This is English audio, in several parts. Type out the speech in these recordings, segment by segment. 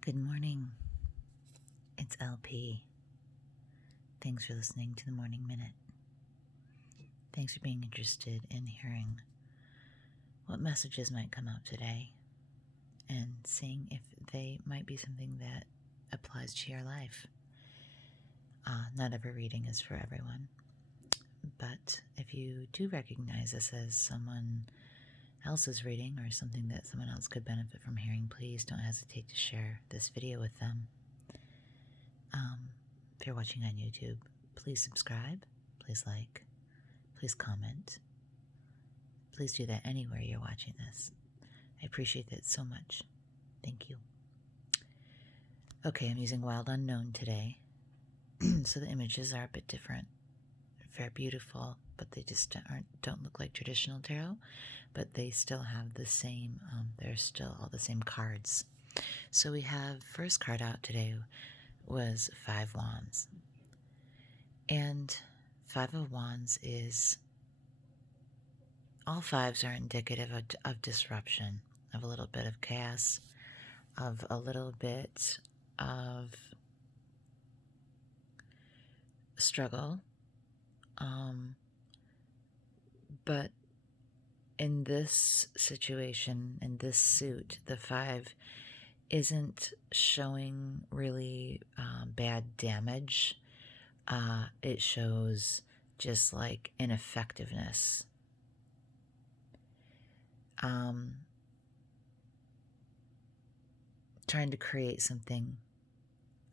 Good morning. It's LP. Thanks for listening to the Morning Minute. Thanks for being interested in hearing what messages might come out today and seeing if they might be something that applies to your life. Not every reading is for everyone, but if you do recognize this as someone else's reading or something that someone else could benefit from hearing, please don't hesitate to share this video with them. If you're watching on YouTube, please subscribe, please like, please comment. Please do that anywhere you're watching this. I appreciate that so much. Thank you. Okay, I'm using Wild Unknown today, so the images are a bit different. Very beautiful, but they just don't look like traditional tarot, but they still have the same, they're still all the same cards. So we have, first card out today was 5 Wands. And 5 of Wands is, all fives are indicative of disruption, of a little bit of chaos, of a little bit of struggle. But in this situation, in this suit, the 5 isn't showing really bad damage. It shows just like ineffectiveness. Trying to create something,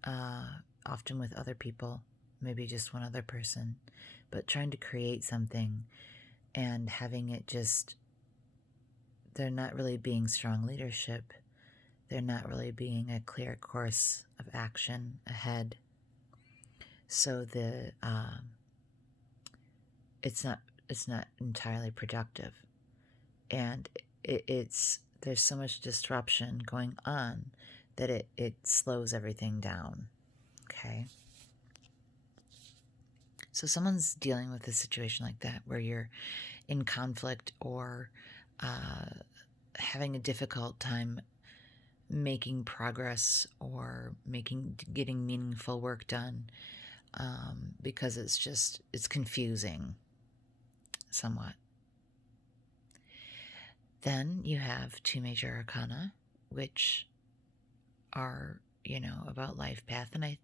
often with other people, maybe just one other person, but trying to create something and having it just, they're not really being strong leadership. They're not really being a clear course of action ahead. So it's not entirely productive, and there's so much disruption going on that it slows everything down. Okay, so someone's dealing with a situation like that where you're in conflict or having a difficult time making progress or getting meaningful work done, because it's confusing somewhat. Then you have 2 major arcana, which are, about life path. And I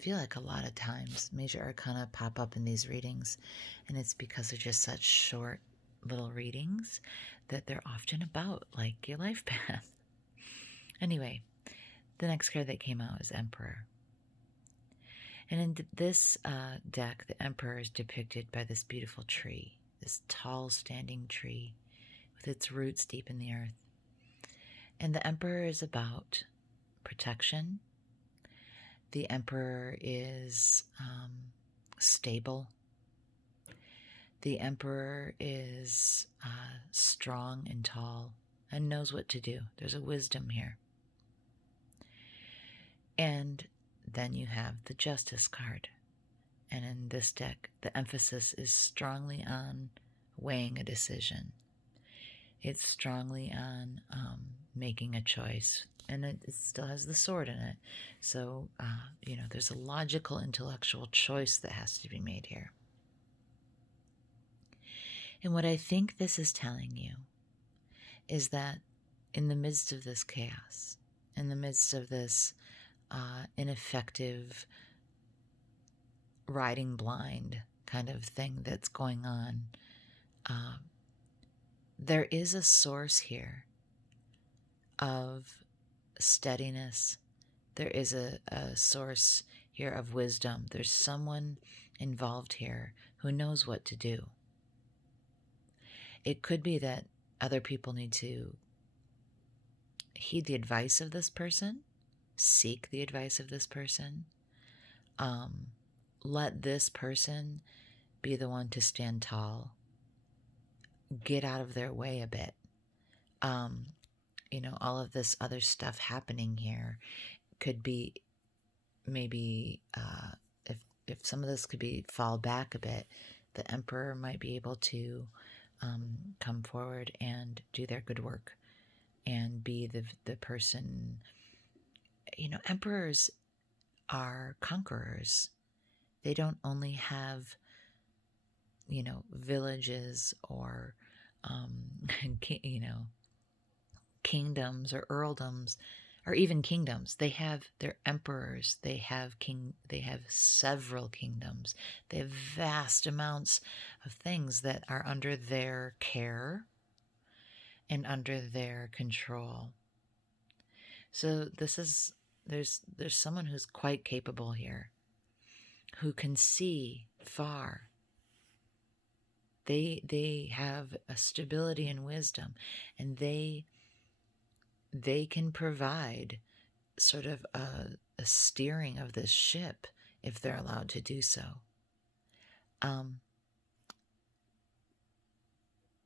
feel like a lot of times major arcana pop up in these readings, and it's because they're just such short little readings that they're often about like your life path. Anyway, the next card that came out is Emperor. And in this deck, the Emperor is depicted by this beautiful tree, this tall standing tree with its roots deep in the earth. And the Emperor is about protection. The Emperor is stable. The Emperor is strong and tall and knows what to do. There's a wisdom here. And then you have the Justice card. And in this deck, the emphasis is strongly on weighing a decision. It's strongly on making a choice. And it still has the sword in it. So, there's a logical, intellectual choice that has to be made here. And what I think this is telling you is that in the midst of this chaos, in the midst of this ineffective, riding blind kind of thing that's going on, there is a source here of steadiness. There is a source here of wisdom. There's someone involved here who knows what to do. It could be that other people need to heed the advice of this person, seek the advice of this person, let this person be the one to stand tall, get out of their way a bit. All of this other stuff happening here could be maybe, if some of this could be fall back a bit, the Emperor might be able to come forward and do their good work and be the person emperors are conquerors. They don't only have, villages or, you know, kingdoms or earldoms or even kingdoms. They have their emperors. They have several kingdoms. They have vast amounts of things that are under their care and under their control. So there's someone who's quite capable here, who can see far. They have a stability and wisdom, and they can provide sort of a steering of this ship if they're allowed to do so.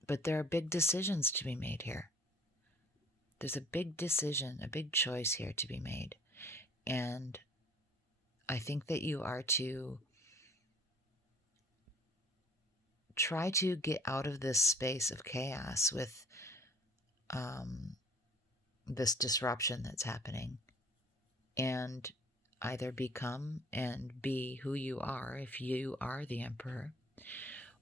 But there are big decisions to be made here. There's a big decision, a big choice here to be made. And I think that you are to try to get out of this space of chaos with this disruption that's happening, and either become and be who you are if you are the emperor,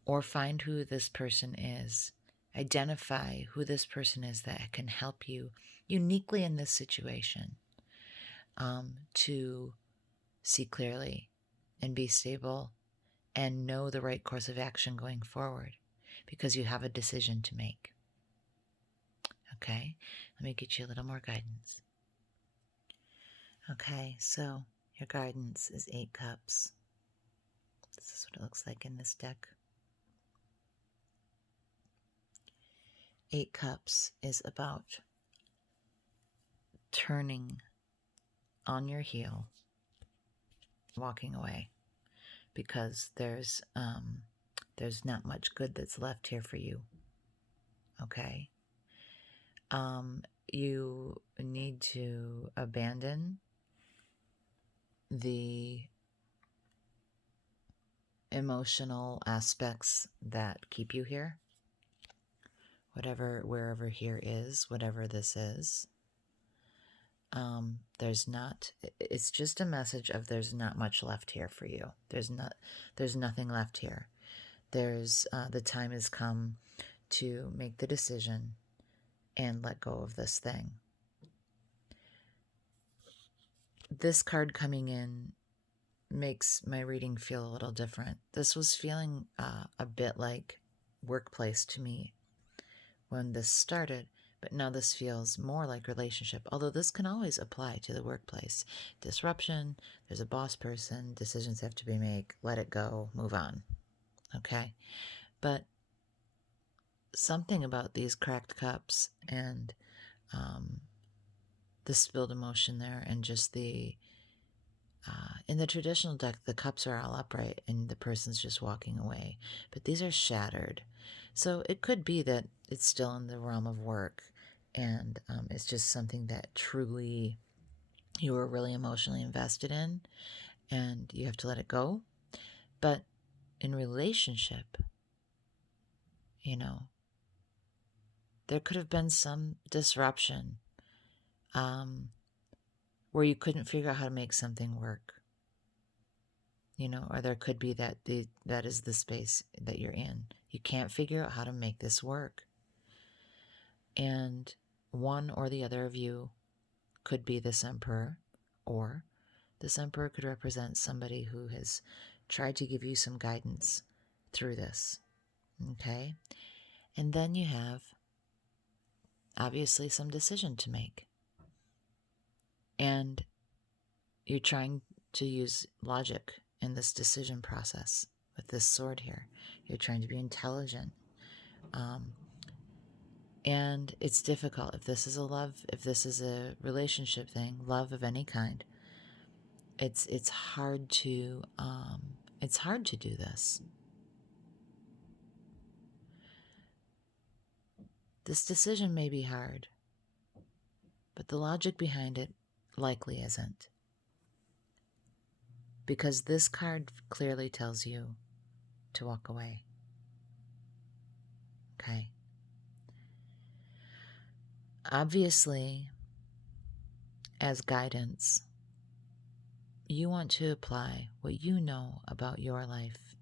or find who this person is. Identify who this person is that can help you uniquely in this situation, to see clearly and be stable and know the right course of action going forward, because you have a decision to make. Okay, let me get you a little more guidance. Okay, so your guidance is 8 cups. This is what it looks like in this deck. 8 cups is about turning on your heel, walking away, because there's not much good that's left here for you. Okay? You need to abandon the emotional aspects that keep you here. Wherever here is, whatever this is. It's just a message of there's not much left here for you. There's nothing left here. The time has come to make the decision and let go of this thing. This card coming in makes my reading feel a little different. This was feeling a bit like workplace to me when this started, but now this feels more like relationship, although this can always apply to the workplace. Disruption, there's a boss person, decisions have to be made, let it go, move on. Okay? But something about these cracked cups and the spilled emotion there, and just in the traditional deck, the cups are all upright and the person's just walking away. But these are shattered. So it could be that it's still in the realm of work, and it's just something that truly you were really emotionally invested in, and you have to let it go. But in relationship, there could have been some disruption where you couldn't figure out how to make something work. Or there could be that is the space that you're in. You can't figure out how to make this work. And one or the other of you could be this emperor, or this emperor could represent somebody who has tried to give you some guidance through this. Okay? And then you have, obviously, some decision to make. And you're trying to use logic in this decision process with this sword here. You're trying to be intelligent. And it's difficult. If this is a relationship thing, love of any kind, it's hard to do this. This decision may be hard, but the logic behind it likely isn't. Because this card clearly tells you to walk away. Okay? Obviously, as guidance. You want to apply what you know about your life.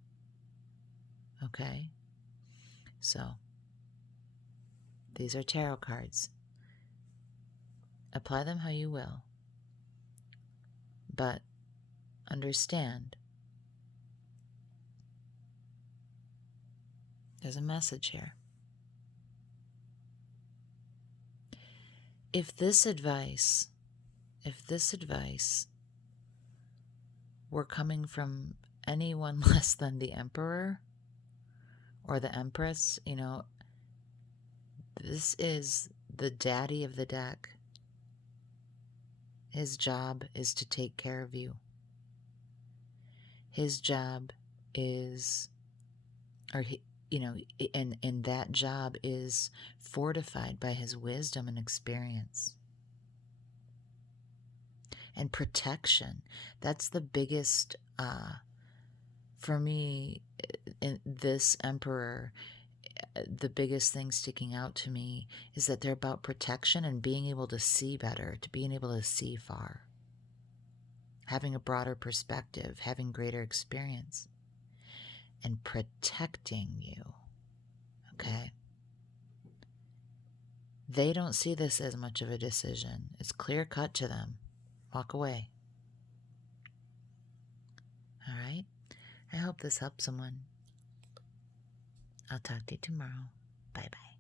Okay? So, these are tarot cards. Apply them how you will. But understand there's a message here. If this advice were coming from anyone less than the Emperor or the Empress, this is the daddy of the deck. His job is to take care of you. His job is, and that job is fortified by his wisdom and experience. And protection. That's the biggest, for me, in this Emperor, the biggest thing sticking out to me is that they're about protection and being able to see better, to being able to see far, having a broader perspective, having greater experience, and protecting you. Okay? They don't see this as much of a decision. It's clear cut to them. Walk away. All right? I hope this helps someone. I'll talk to you tomorrow. Bye-bye.